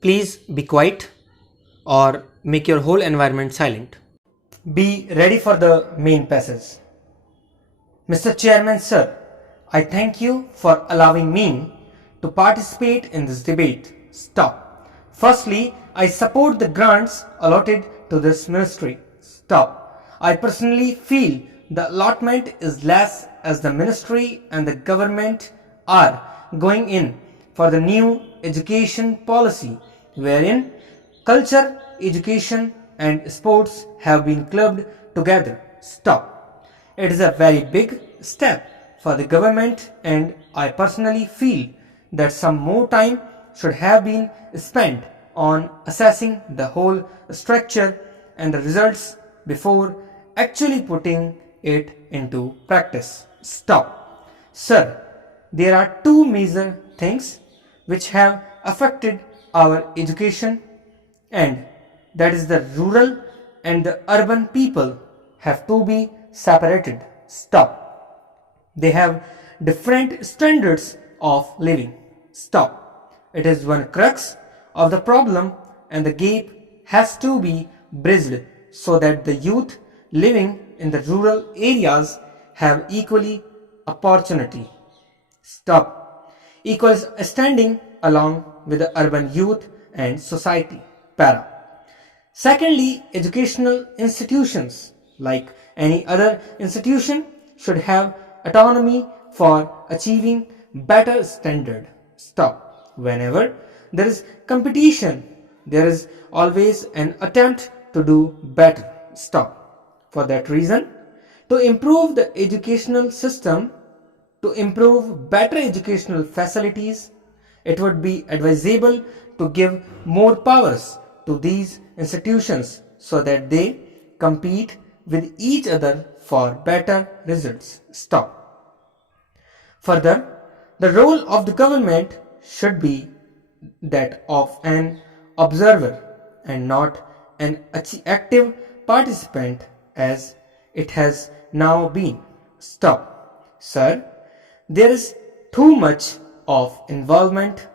Please be quiet or make your whole environment silent. Be ready for the main passage. Mr. Chairman, sir, I thank you for allowing me to participate in this debate. Stop. Firstly, I support the grants allotted to this ministry. Stop. I personally feel the allotment is less as the ministry and the government are going in for the new education policy wherein culture, education and sports have been clubbed together. Stop. It is a very big step for the government and I personally feel that some more time should have been spent on assessing the whole structure and the results before actually putting it into practice. Stop. Sir, there are two major things which have affected our education, and that is the rural and the urban people have to be separated. Stop. They have different standards of living. Stop. It is one crux of the problem and the gap has to be bridged so that the youth living in the rural areas have equally opportunity. Stop. Equals standing along with the urban youth and society. Para. Secondly, educational institutions like any other institution should have autonomy for achieving better standard. Stop. Whenever there is competition, there is always an attempt to do better. Stop. For that reason, to improve the educational system, to improve better educational facilities, it would be advisable to give more powers to these institutions so that they compete with each other for better results. Stop. Further, the role of the government should be that of an observer and not an active participant as it has now been. Stop. Sir, there is too much of involvement,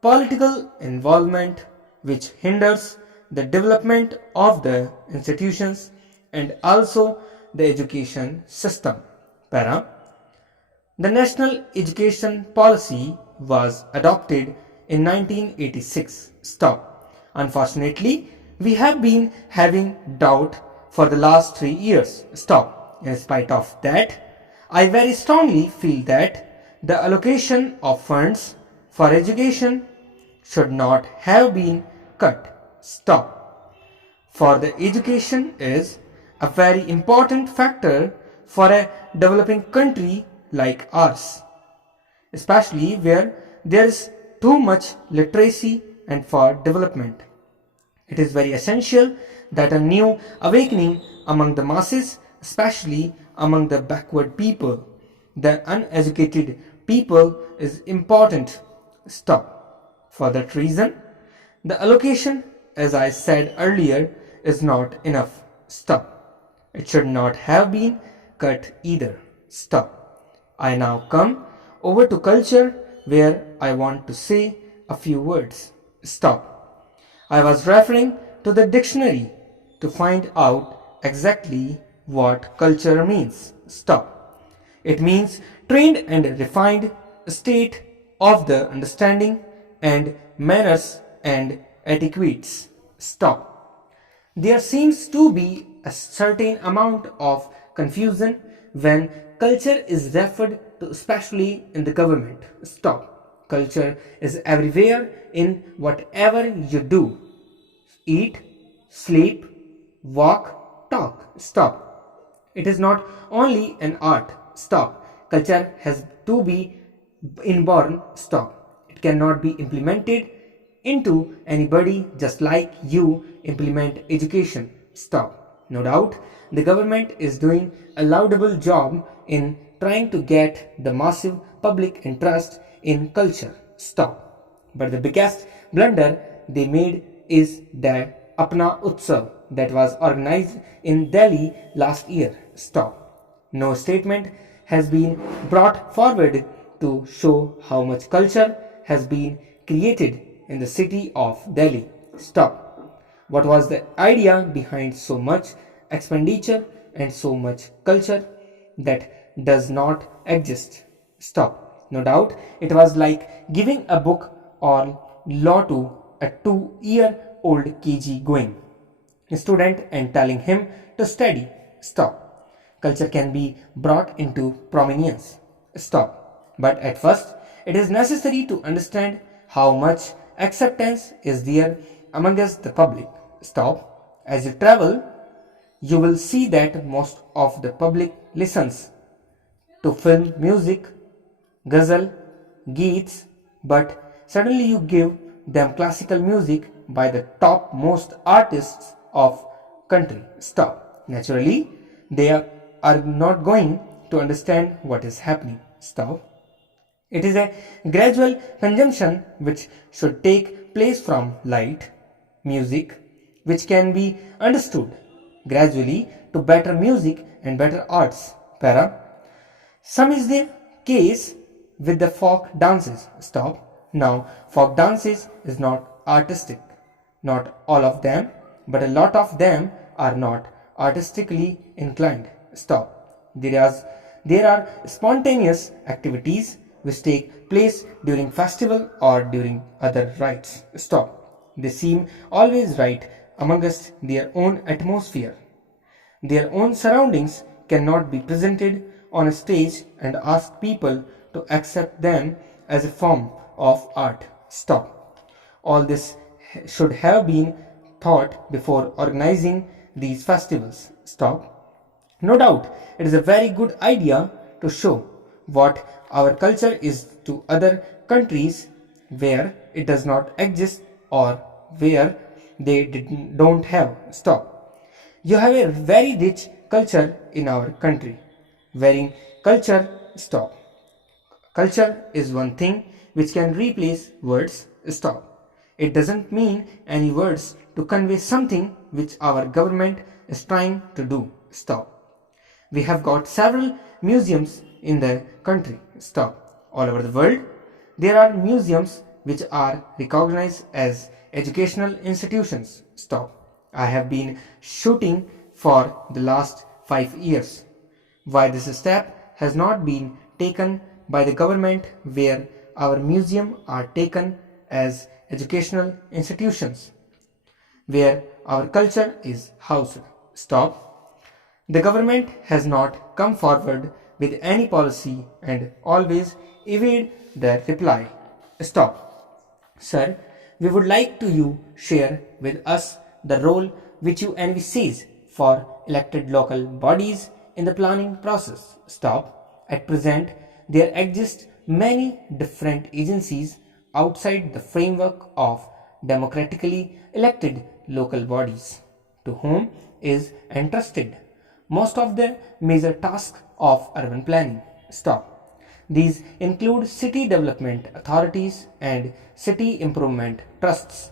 political involvement, which hinders the development of the institutions and also the education system. Para. The National Education Policy was adopted in 1986. Stop. Unfortunately, we have been having doubt for the last 3 years. Stop. In spite of that, I very strongly feel that the allocation of funds for education should not have been cut. Stop. For the education is a very important factor for a developing country like ours, especially where there is too much literacy and for development. It is very essential that a new awakening among the masses, especially among the backward people, the uneducated people, is important. Stop. For that reason, the allocation, as I said earlier, is not enough. Stop. It should not have been cut either. Stop. I now come over to culture where I want to say a few words. Stop. I was referring to the dictionary to find out exactly what culture means. Stop. It means trained and refined state of the understanding and manners and etiquettes. Stop. There seems to be a certain amount of confusion when culture is referred to, especially in the government. Stop. Culture is everywhere in whatever you do. Eat, sleep, walk, talk. Stop. It is not only an art. Stop. Culture has to be inborn. Stop. It cannot be implemented into anybody just like you implement education. Stop. No doubt, the government is doing a laudable job in trying to get the massive public interest in culture. Stop. But the biggest blunder they made is the Apna Utsav that was organized in Delhi last year. Stop. No statement has been brought forward to show how much culture has been created in the city of Delhi. Stop. What was the idea behind so much expenditure and so much culture that does not exist? Stop. No doubt it was like giving a book or law to a 2-year-old KG going student and telling him to study. Stop. Culture can be brought into prominence. Stop. But at first, it is necessary to understand how much acceptance is there amongst the public. Stop. As you travel, you will see that most of the public listens to film music, ghazal, geets, but suddenly you give them classical music by the topmost artists of country. Stop. Naturally, they are not going to understand what is happening. Stop. It is a gradual consumption which should take place from light, music, which can be understood gradually to better music and better arts. Para. Some is the case with the folk dances. Stop. Now, folk dances is not artistic. Not all of them, but a lot of them are not artistically inclined. Stop. There are spontaneous activities which take place during festival or during other rites. Stop. They seem always right amongst their own atmosphere. Their own surroundings cannot be presented on a stage and ask people to accept them as a form of art. Stop. All this should have been thought before organizing these festivals. Stop. No doubt, it is a very good idea to show what our culture is to other countries where it does not exist or where they don't have. Stop. You have a very rich culture in our country. Wearing culture. Stop. Culture is one thing which can replace words. Stop. It doesn't mean any words to convey something which our government is trying to do. Stop. We have got several museums in the country. Stop. All over the world, there are museums which are recognized as educational institutions. Stop. I have been shooting for the last 5 years. Why this step has not been taken by the government where our museum are taken as educational institutions where our culture is housed. Stop. The government has not come forward with any policy and always evade the reply. Stop. Sir, we would like to you share with us the role which you envisage for elected local bodies in the planning process. Stop. At present, there exist many different agencies outside the framework of democratically elected local bodies, to whom is entrusted most of the major tasks of urban planning. Stop. These include city development authorities and city improvement trusts,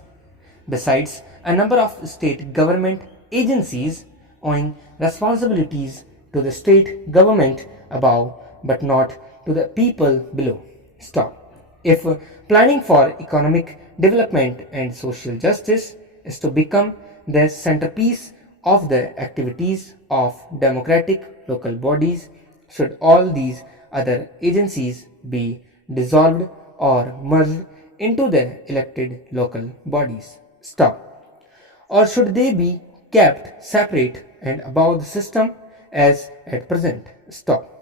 besides a number of state government agencies owing responsibilities to the state government above but not to the people below. Stop. If planning for economic development and social justice is to become the centerpiece of the activities of democratic local bodies, should all these other agencies be dissolved or merged into the elected local bodies? Stop. Or should they be kept separate and above the system as at present? Stop.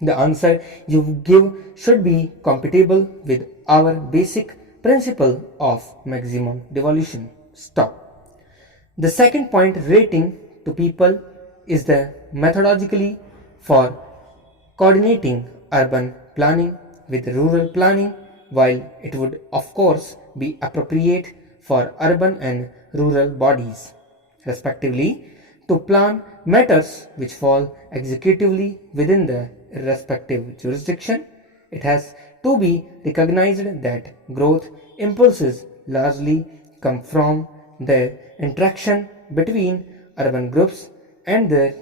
The answer you give should be compatible with our basic principle of maximum devolution. Stop. The second point rating to people is the methodologically for coordinating urban planning with rural planning, while it would of course be appropriate for urban and rural bodies, respectively, to plan matters which fall executively within the respective jurisdiction. It has to be recognized that growth impulses largely come from the interaction between urban groups and the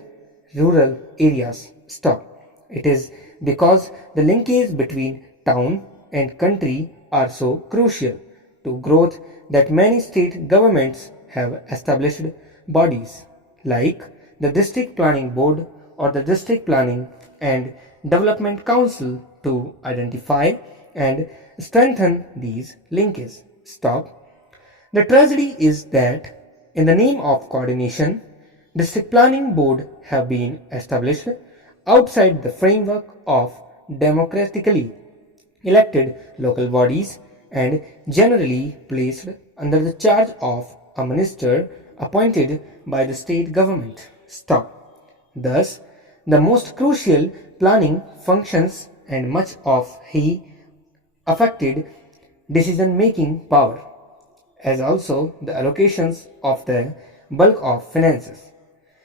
rural areas. Stop. It is because the linkage between town and country are so crucial to growth that many state governments have established bodies like the District Planning Board or the District Planning and Development Council to identify and strengthen these linkages. Stop. The tragedy is that in the name of coordination, District Planning Board have been established outside the framework of democratically elected local bodies and generally placed under the charge of a minister appointed by the state government. Stop. Thus, the most crucial planning functions and much of he affected decision making power, as also the allocations of the bulk of finances,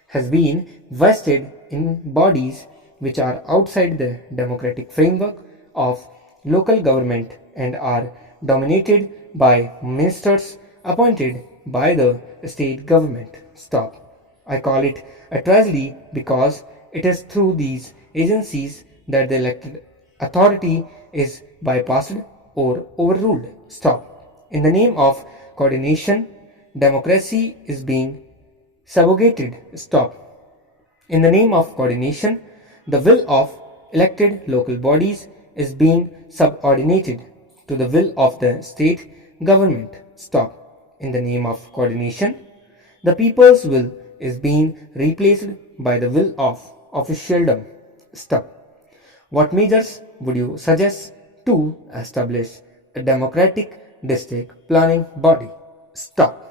has been vested in bodies which are outside the democratic framework of local government and are dominated by ministers appointed by the state government. Stop. I call it a tragedy because it is through these agencies that the elected authority is bypassed or overruled. Stop. In the name of coordination, democracy is being subjugated. Stop. In the name of coordination, the will of elected local bodies is being subordinated to the will of the state government. Stop. In the name of coordination, the people's will is being replaced by the will of officialdom. Stop. What measures would you suggest to establish a democratic district planning body? Stop.